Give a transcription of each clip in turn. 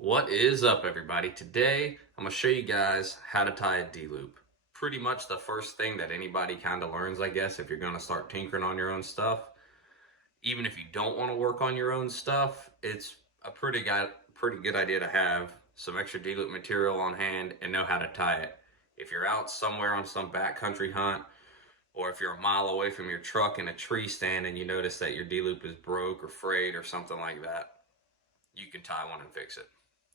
What is up, everybody? Today I'm going to show you guys how to tie a D-loop. Pretty much the first thing that anybody kind of learns, I guess, if you're going to start tinkering on your own stuff. Even if you don't want to work on your own stuff, it's a pretty good idea to have some extra D-loop material on hand and know how to tie it. If you're out somewhere on some backcountry hunt, or if you're a mile away from your truck in a tree stand and you notice that your D-loop is broke or frayed or something like that, you can tie one and fix it.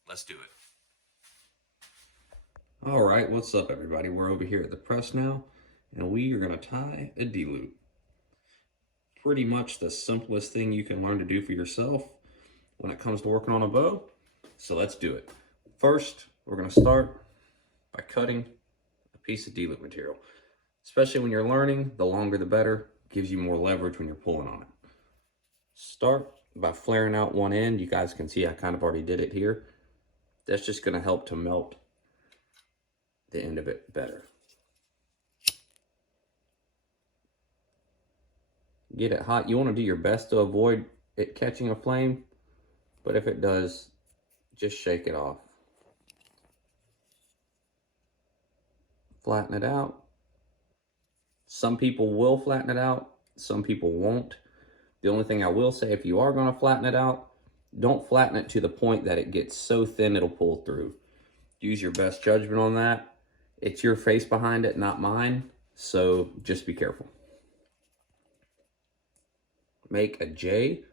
Let's do it. All right, what's up, everybody? We're over here at the press now, and we are going to tie a D-loop. Pretty much the simplest thing you can learn to do for yourself when it comes to working on a bow. So let's do it. First, we're going to start by cutting a piece of D-loop material. Especially when you're learning, the longer the better. Gives you more leverage when you're pulling on it. Start by flaring out one end. You guys can see I kind of already did it here. That's just going to help to melt the end of it better. Get it hot. You want to do your best to avoid it catching a flame, but if it does, just shake it off. Flatten it out. Some people will flatten it out, some people won't. The only thing I will say, if you are going to flatten it out, don't flatten it to the point that it gets so thin it'll pull through. Use your best judgment on that. It's your face behind it, not mine, so just be careful. Make a J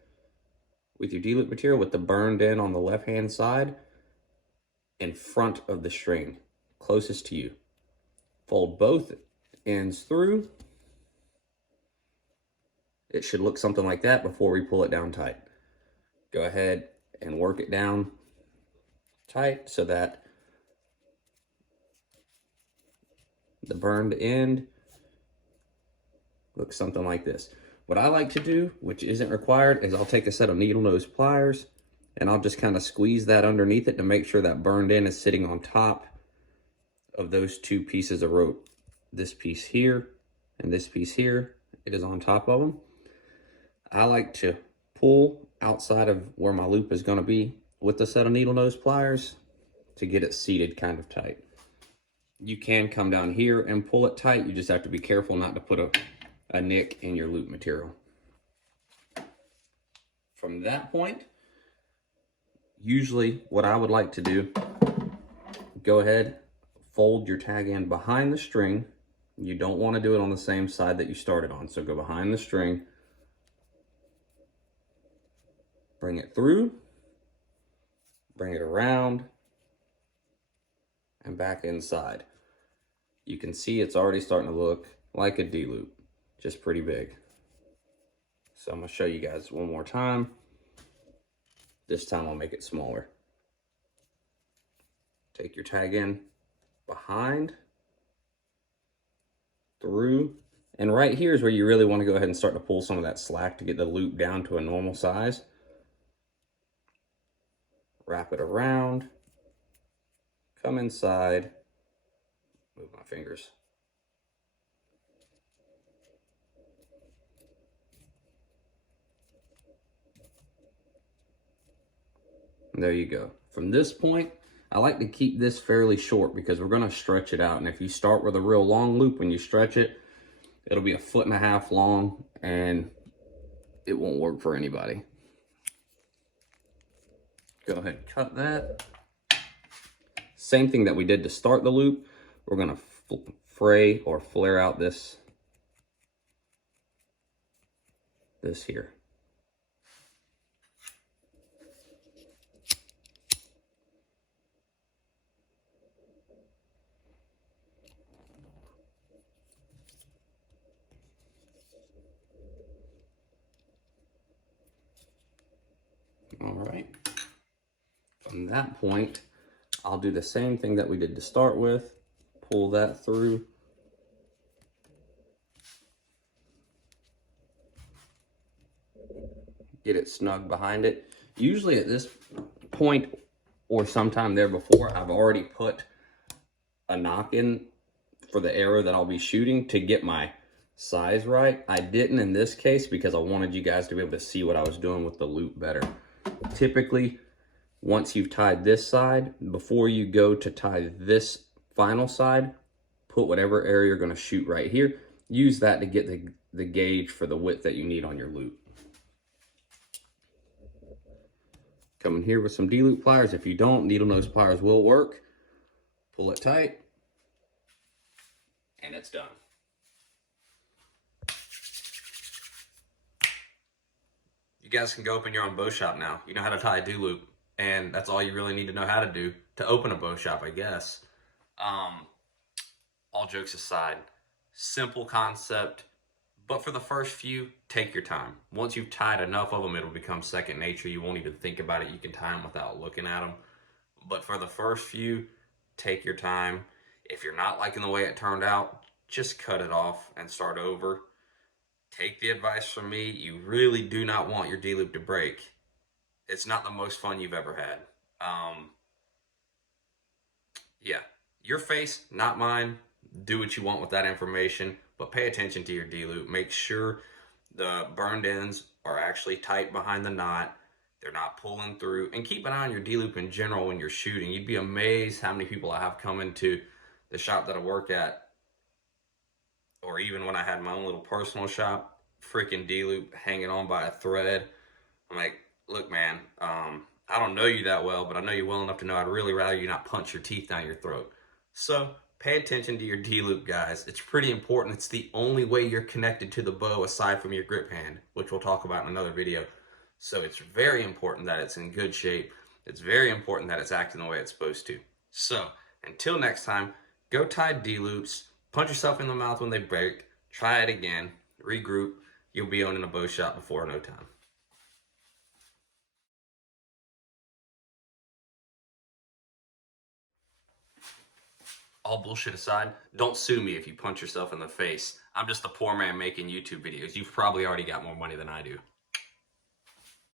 with your D-loop material with the burned end on the left-hand side in front of the string, closest to you. Fold both ends through. It should look something like that before we pull it down tight. Go ahead and work it down tight so that the burned end looks something like this. What I like to do, which isn't required, is I'll take a set of needle nose pliers and I'll just kind of squeeze that underneath it to make sure that burned end is sitting on top of those two pieces of rope. This piece here and this piece here, it is on top of them. I like to pull outside of where my loop is going to be with the set of needle nose pliers to get it seated kind of tight. You can come down here and pull it tight. You just have to be careful not to put a nick in your loop material. From that point, usually what I would like to do, go ahead, fold your tag end behind the string. You don't want to do it on the same side that you started on, so go behind the string, bring it through, bring it around, and back inside. You can see it's already starting to look like a D-loop, just pretty big. So I'm going to show you guys one more time. This time I'll make it smaller. Take your tag end behind, through, and right here is where you really want to go ahead and start to pull some of that slack to get the loop down to a normal size. Wrap it around, come inside, move my fingers. And there you go. From this point, I like to keep this fairly short because we're going to stretch it out. And if you start with a real long loop, when you stretch it, it'll be 1.5 feet long and it won't work for anybody. Go ahead and cut that. Same thing that we did to start the loop. We're going to fray or flare out this here. All right. From that point, I'll do the same thing that we did to start with. Pull that through. Get it snug behind it. Usually at this point or sometime there before, I've already put a knock in for the arrow that I'll be shooting to get my size right. I didn't in this case because I wanted you guys to be able to see what I was doing with the loop better. Typically, Once you've tied this side, before you go to tie this final side, put whatever area you're going to shoot right here. Use that to get the gauge for the width that you need on your loop. Come in here with some D-loop pliers. If you don't, needle nose pliers will work. Pull it tight, and it's done. You guys can go open your own bow shop now. You know how to tie a D-loop, and that's all you really need to know how to do to open a bow shop, I guess. All jokes aside, simple concept, but for the first few, take your time. Once you've tied enough of them, it'll become second nature. You won't even think about it. You can tie them without looking at them. But for the first few, take your time. If you're not liking the way it turned out, just cut it off and start over. Take the advice from me. You really do not want your D-loop to break. It's not the most fun you've ever had. Yeah, your face, not mine. Do what you want with that information, but pay attention to your D-loop. Make sure the burned ends are actually tight behind the knot. They're not pulling through. And keep an eye on your D-loop in general when you're shooting. You'd be amazed how many people I have come into the shop that I work at, or even when I had my own little personal shop, freaking D-loop hanging on by a thread. I'm like, look, man, I don't know you that well, but I know you well enough to know I'd really rather you not punch your teeth down your throat. So pay attention to your D-loop, guys. It's pretty important. It's the only way you're connected to the bow aside from your grip hand, which we'll talk about in another video. So it's very important that it's in good shape. It's very important that it's acting the way it's supposed to. So until next time, go tie D-loops, punch yourself in the mouth when they break, try it again, regroup. You'll be owning a bow shop before no time. All bullshit aside, don't sue me if you punch yourself in the face. I'm just a poor man making YouTube videos. You've probably already got more money than I do.